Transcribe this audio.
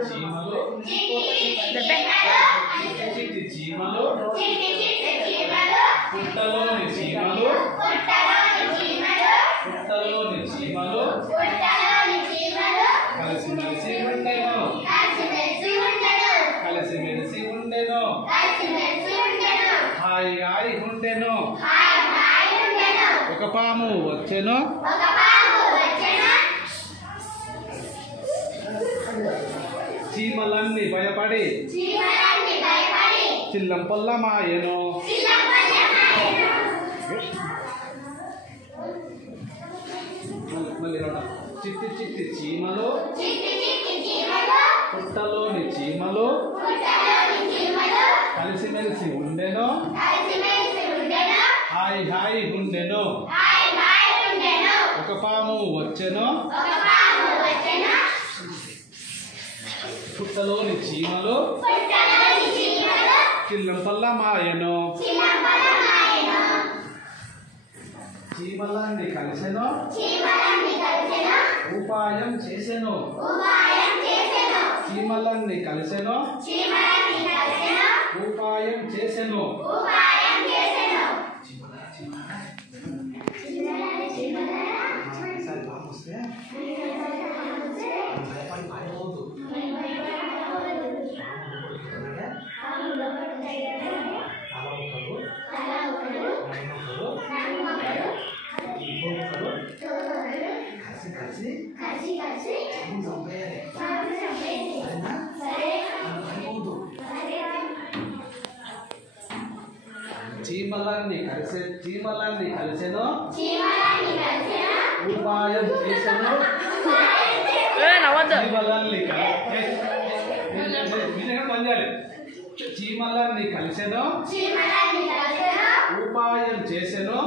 చీమలు చిట్టి చీమలు పుట్టలోని చీమలు కలిసిమెలిసి ఉండెను హాయి హాయి ఉండెను ఒక పాము వచ్చెను చీమలన్నీ భయపడి చిల్లం పొల్లమాయెను చిట్టి చిట్టి చీమలు పుట్టలోని చీమలు కలిసిమెలిసి ఉండెను హాయి హాయి ఉండెను ఒక పాము వచ్చెను పుట్టలోని చీమలు చిల్లం పల్లమాయెను చీమలన్నీ కలిసెను ఉపాయం చేసెను చీమలన్నీ కలిసెను ఉపాయం చేసెను చీమలన్నీ కలిసెను ఉపాయం చేసెను చీమలన్నీ కలిసెను ఉపాయం చేసెను